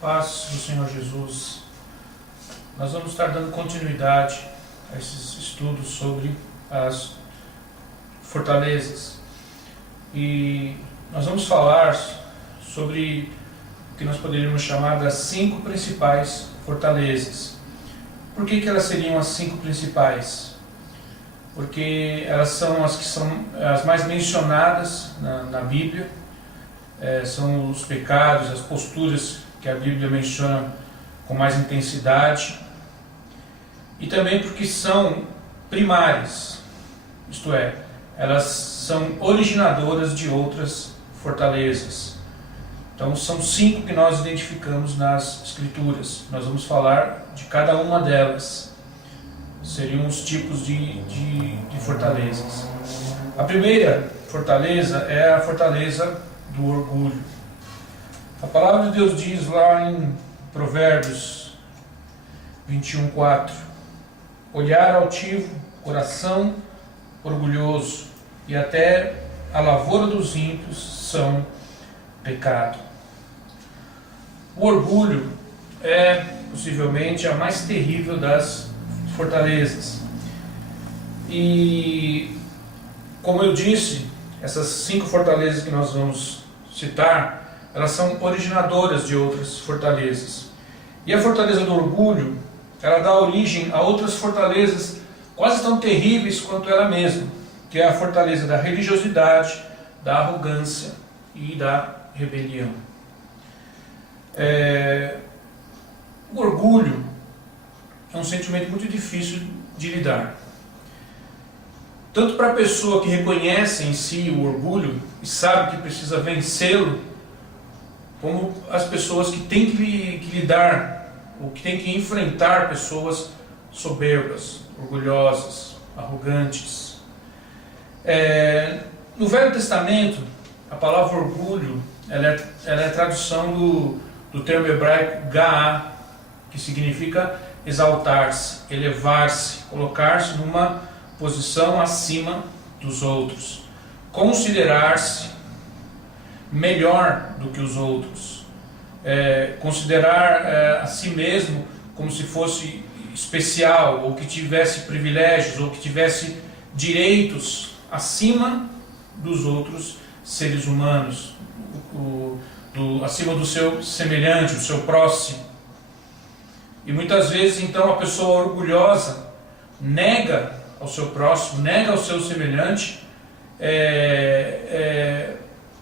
Paz do Senhor Jesus. Nós vamos estar dando continuidade a esses estudos sobre as fortalezas. E nós vamos falar sobre o que nós poderíamos chamar das 5 principais fortalezas. Por que elas seriam as 5 principais? Porque elas são as que são as mais mencionadas na Bíblia. São os pecados, as posturas que a Bíblia menciona com mais intensidade, e também porque são primárias, isto é, elas são originadoras de outras fortalezas. Então são 5 que nós identificamos nas Escrituras. Nós vamos falar de cada uma delas. Seriam os tipos de fortalezas. A primeira fortaleza é a fortaleza do orgulho. A palavra de Deus diz lá em Provérbios 21:4: olhar altivo, coração orgulhoso, e até a lavoura dos ímpios são pecado. O orgulho é possivelmente a mais terrível das fortalezas. E, como eu disse, essas 5 fortalezas que nós vamos citar, elas são originadoras de outras fortalezas. E a fortaleza do orgulho, ela dá origem a outras fortalezas quase tão terríveis quanto ela mesma, que é a fortaleza da religiosidade, da arrogância e da rebelião. O orgulho é um sentimento muito difícil de lidar. Tanto para a pessoa que reconhece em si o orgulho e sabe que precisa vencê-lo, como as pessoas que têm que lidar, ou que têm que enfrentar pessoas soberbas, orgulhosas, arrogantes. No Velho Testamento, a palavra orgulho ela é a tradução do termo hebraico ga'ah, que significa exaltar-se, elevar-se, colocar-se numa posição acima dos outros, considerar-se melhor do que os outros, considerar a si mesmo como se fosse especial, ou que tivesse privilégios, ou que tivesse direitos acima dos outros seres humanos, acima do seu semelhante, do seu próximo. E muitas vezes então a pessoa orgulhosa nega ao seu próximo, nega ao seu semelhante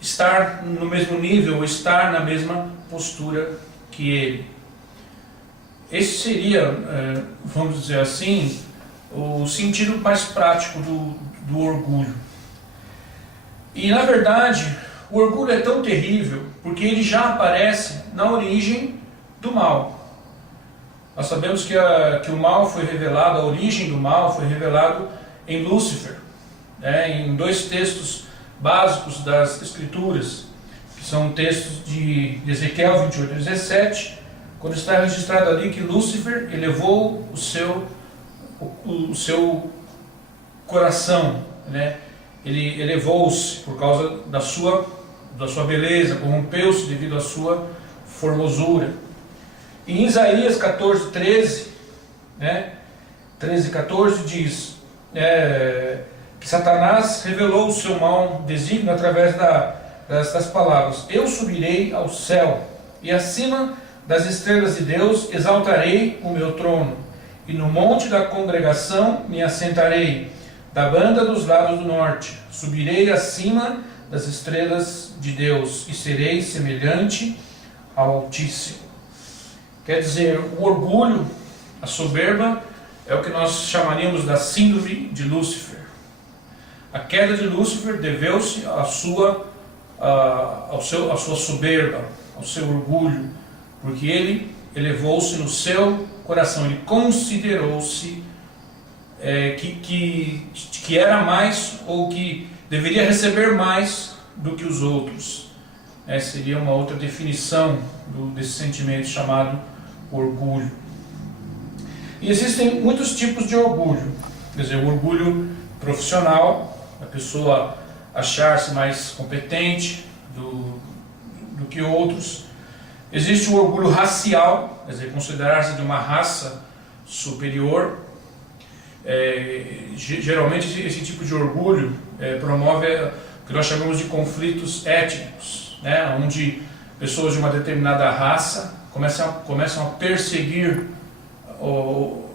estar no mesmo nível, estar na mesma postura que ele. Esse seria, vamos dizer assim, o sentido mais prático do orgulho. E na verdade, o orgulho é tão terrível porque ele já aparece na origem do mal. Nós sabemos que o mal foi revelado, a origem do mal foi revelado em Lúcifer, em 2 textos básicos das Escrituras, que são textos de Ezequiel 28:17, quando está registrado ali que Lúcifer elevou o seu coração, ele elevou-se por causa da sua beleza, corrompeu-se devido à sua formosura. E em Isaías 14:13, 13:14 diz que Satanás revelou o seu mau desígnio através das palavras: eu subirei ao céu, e acima das estrelas de Deus exaltarei o meu trono, e no monte da congregação me assentarei, da banda dos lados do norte, subirei acima das estrelas de Deus, e serei semelhante ao Altíssimo. Quer dizer, o orgulho, a soberba, é o que nós chamaríamos da síndrome de Lúcifer. A queda de Lúcifer deveu-se à sua soberba, ao seu orgulho, porque ele elevou-se no seu coração, ele considerou-se que era mais, ou que deveria receber mais do que os outros. Seria uma outra definição desse sentimento chamado orgulho. E existem muitos tipos de orgulho. Quer dizer, o orgulho profissional, a pessoa achar-se mais competente do que outros. Existe o orgulho racial, quer dizer, considerar-se de uma raça superior. Geralmente esse tipo de orgulho promove o que nós chamamos de conflitos étnicos, né? Onde pessoas de uma determinada raça começam a perseguir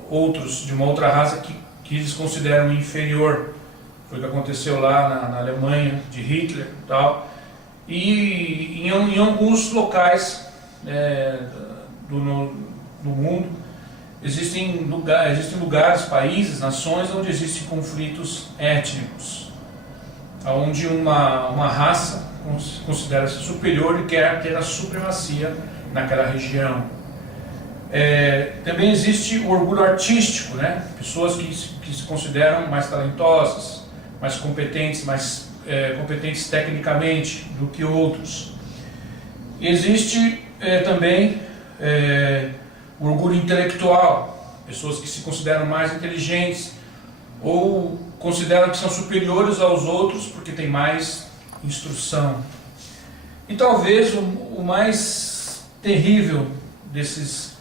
outros de uma outra raça que eles consideram inferior. Foi o que aconteceu lá na Alemanha de Hitler e tal. E em alguns locais do mundo existem lugares, países, nações onde existem conflitos étnicos, onde uma raça considera-se superior e quer ter a supremacia naquela região. Também existe o orgulho artístico, né? Pessoas que se consideram mais talentosas, mais competentes, competentes tecnicamente do que outros. Existe também o orgulho intelectual, pessoas que se consideram mais inteligentes ou consideram que são superiores aos outros porque têm mais instrução. E talvez o mais terrível desses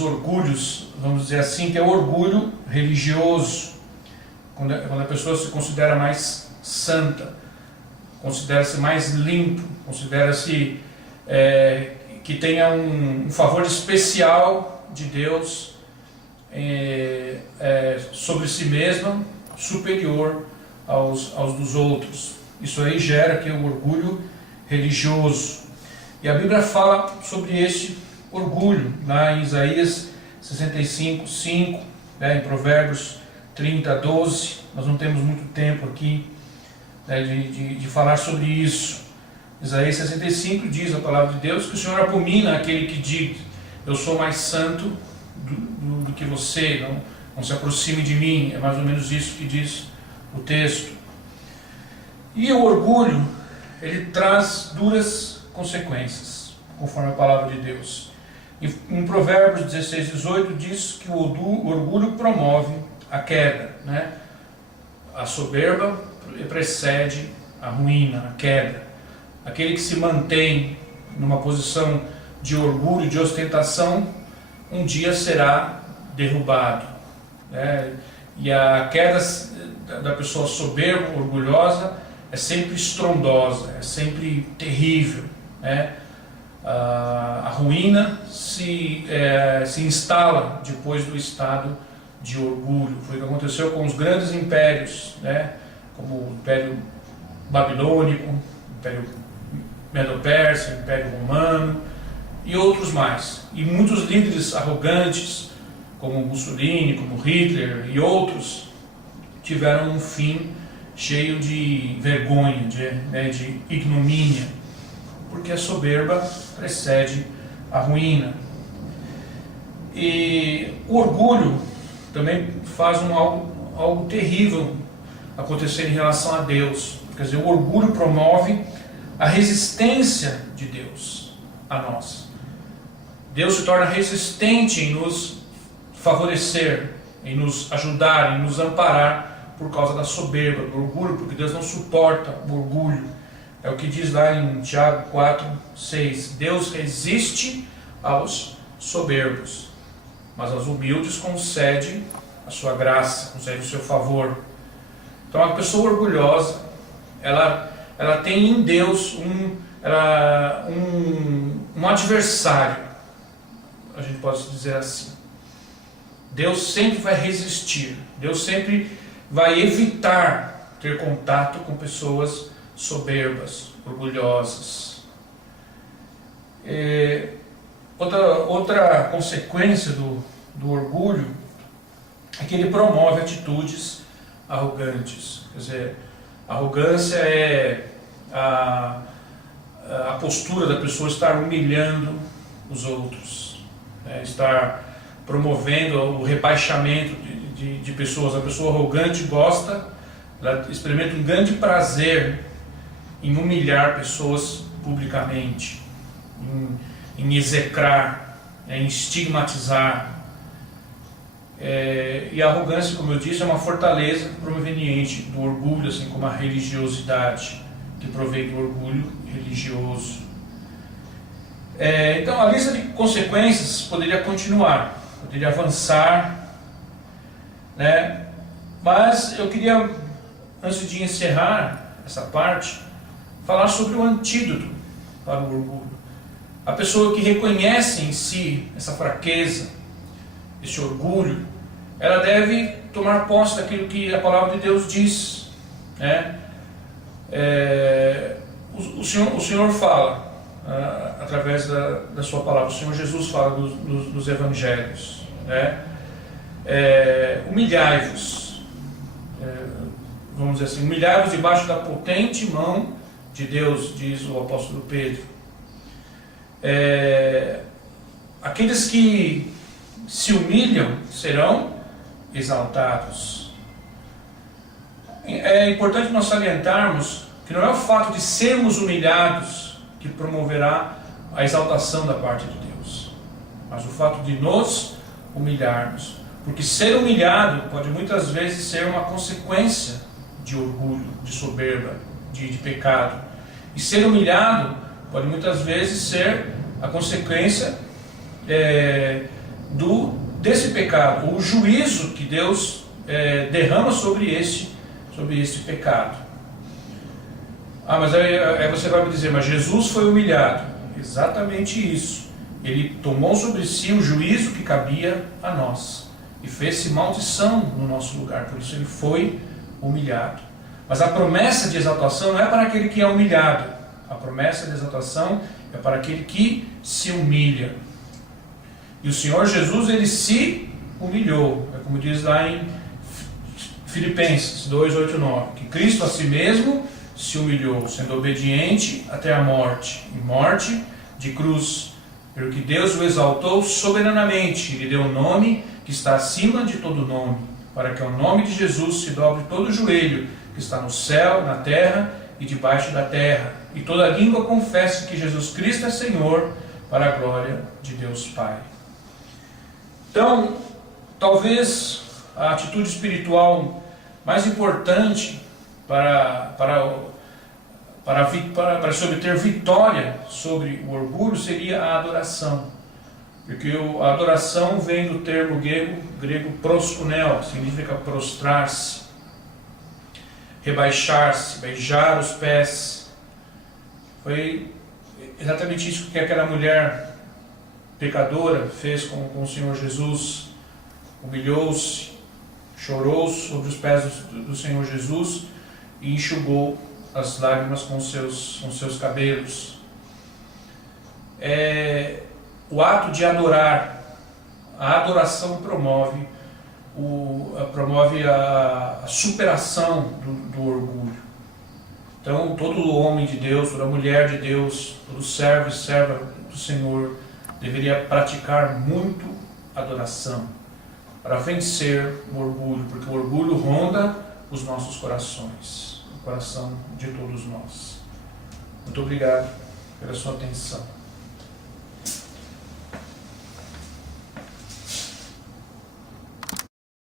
orgulhos, vamos dizer assim, que é o orgulho religioso, quando a pessoa se considera mais santa, considera-se mais limpo, considera-se que tenha um favor especial de Deus sobre si mesma, superior aos dos outros. Isso aí gera aqui o orgulho religioso. E a Bíblia fala sobre este orgulho, lá em Isaías 65, 5, em Provérbios 30, 12. Nós não temos muito tempo aqui de falar sobre isso. Isaías 65 diz a palavra de Deus que o Senhor abomina aquele que diz: eu sou mais santo do que você, não se aproxime de mim. É mais ou menos isso que diz o texto. E o orgulho, ele traz duras consequências, conforme a palavra de Deus. Em Provérbios 16, 18 diz que o orgulho promove a queda, né? A soberba precede a ruína, a queda. Aquele que se mantém numa posição de orgulho, de ostentação, um dia será derrubado, né? E a queda da pessoa soberba, orgulhosa, é sempre estrondosa, é sempre terrível, né? A ruína se instala depois do estado de orgulho. Foi o que aconteceu com os grandes impérios, né? Como o Império Babilônico, o Império Medo-Persa, o Império Romano e outros mais. E muitos líderes arrogantes, como Mussolini, como Hitler e outros, tiveram um fim cheio de vergonha, de ignomínia, porque a soberba precede a ruína. E o orgulho também faz algo terrível acontecer em relação a Deus. Quer dizer, o orgulho promove a resistência de Deus a nós. Deus se torna resistente em nos favorecer, em nos ajudar, em nos amparar por causa da soberba, do orgulho, porque Deus não suporta o orgulho. É o que diz lá em Tiago 4, 6. Deus resiste aos soberbos, mas aos humildes concede a sua graça, concede o seu favor. Então a pessoa orgulhosa, ela tem em Deus um adversário, a gente pode dizer assim. Deus sempre vai resistir, Deus sempre vai evitar ter contato com pessoas soberbas, orgulhosas. Outra consequência do orgulho é que ele promove atitudes arrogantes. Quer dizer, a arrogância é a postura da pessoa estar humilhando os outros, estar promovendo o rebaixamento de pessoas. A pessoa arrogante ela experimenta um grande prazer em humilhar pessoas publicamente, em execrar, em estigmatizar. E a arrogância, como eu disse, é uma fortaleza proveniente do orgulho, assim como a religiosidade, que provém do orgulho religioso. Então a lista de consequências poderia continuar, poderia avançar, né? Mas eu queria, antes de encerrar essa parte, falar sobre o antídoto para o orgulho. A pessoa que reconhece em si essa fraqueza, esse orgulho, ela deve tomar posse daquilo que a palavra de Deus diz, né? O Senhor fala, através da sua palavra, o Senhor Jesus fala dos evangelhos, né? Humilhai-vos, vamos dizer assim, humilhai-vos debaixo da potente mão de Deus, diz o apóstolo Pedro. Aqueles que se humilham serão exaltados. É importante nós salientarmos que não é o fato de sermos humilhados que promoverá a exaltação da parte de Deus, mas o fato de nos humilharmos, porque ser humilhado pode muitas vezes ser uma consequência de orgulho, de soberba, de pecado, e ser humilhado pode muitas vezes ser a consequência desse pecado, o juízo que Deus derrama sobre este pecado. Mas aí você vai me dizer, mas Jesus foi humilhado. Exatamente isso. Ele tomou sobre si o juízo que cabia a nós e fez-se maldição no nosso lugar, por isso ele foi humilhado. Mas a promessa de exaltação não é para aquele que é humilhado. A promessa de exaltação é para aquele que se humilha. E o Senhor Jesus, ele se humilhou. É como diz lá em Filipenses 2:8-9, que Cristo a si mesmo se humilhou, sendo obediente até a morte, e morte de cruz, pelo que Deus o exaltou soberanamente, e lhe deu um nome que está acima de todo nome, para que ao nome de Jesus se dobre todo o joelho que está no céu, na terra e debaixo da terra, e toda língua confesse que Jesus Cristo é Senhor, para a glória de Deus Pai. Então, talvez a atitude espiritual mais importante para se obter vitória sobre o orgulho seria a adoração. Porque a adoração vem do termo grego proskuneo, que significa prostrar-se, rebaixar-se, beijar os pés. Foi exatamente isso que aquela mulher pecadora fez com o Senhor Jesus. Humilhou-se, chorou sobre os pés do Senhor Jesus e enxugou as lágrimas com seus cabelos. O ato de adorar, a adoração promove a superação do orgulho. Então, todo homem de Deus, toda mulher de Deus, todo servo e serva do Senhor deveria praticar muito adoração para vencer o orgulho, porque o orgulho ronda os nossos corações, o coração de todos nós. Muito obrigado pela sua atenção.